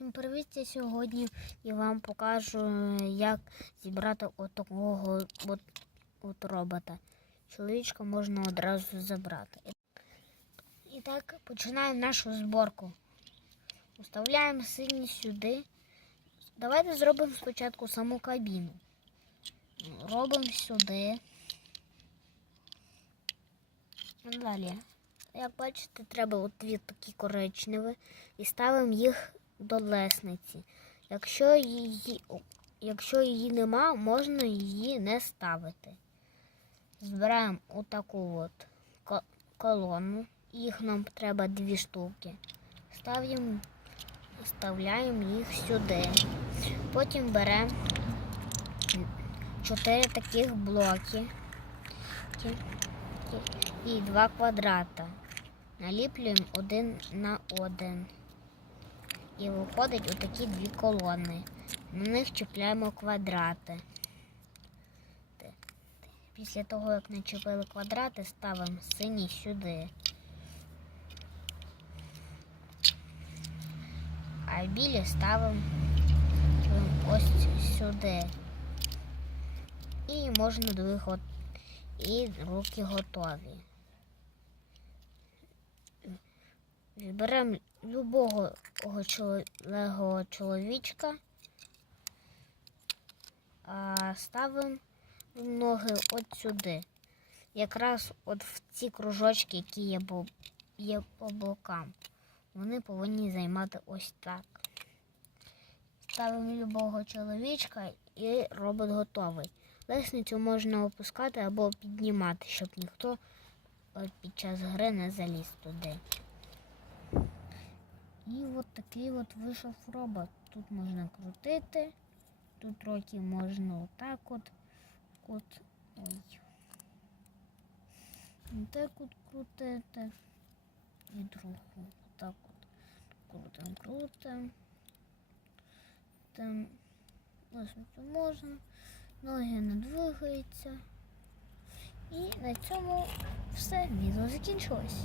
Всім привіт! Я сьогодні і вам покажу, як зібрати от такого от, от робота. Чоловічка можна одразу забрати. І так, починаємо нашу зборку. Вставляємо сині сюди. Давайте зробимо спочатку саму кабіну. Робимо сюди. Далі. Як бачите, треба от дві такі коричневі і ставимо їх до лесниці. Якщо її, якщо її нема, можна її не ставити. Збираємо отаку от колону. Їх нам треба дві штуки. Ставимо, вставляємо їх сюди. Потім беремо чотири таких блоки і два квадрата. Наліплюємо один на один. І виходить отакі дві колони. На них чіпляємо квадрати. Після того, як начепили квадрати, ставимо синій сюди. А білі ставимо ось сюди. І можна двох от... і руки готові. Беремо любого того чоло- лего чоловічка, а ставимо ноги от сюди. Якраз от в ці кружочки, які є, бо- є по бокам. Вони повинні займати ось так. Ставимо любого чоловічка і робот готовий. Лесницю можна опускати або піднімати, щоб ніхто під час гри не заліз туди. От такий от вийшов робот. Тут можна крутити, тут трохи можна отак от. от ой. Так от крутити. І другу. Так от. Крутим, крутим. Там лисницю можна. Ноги не двигаються. І на цьому все. Відео закінчилось.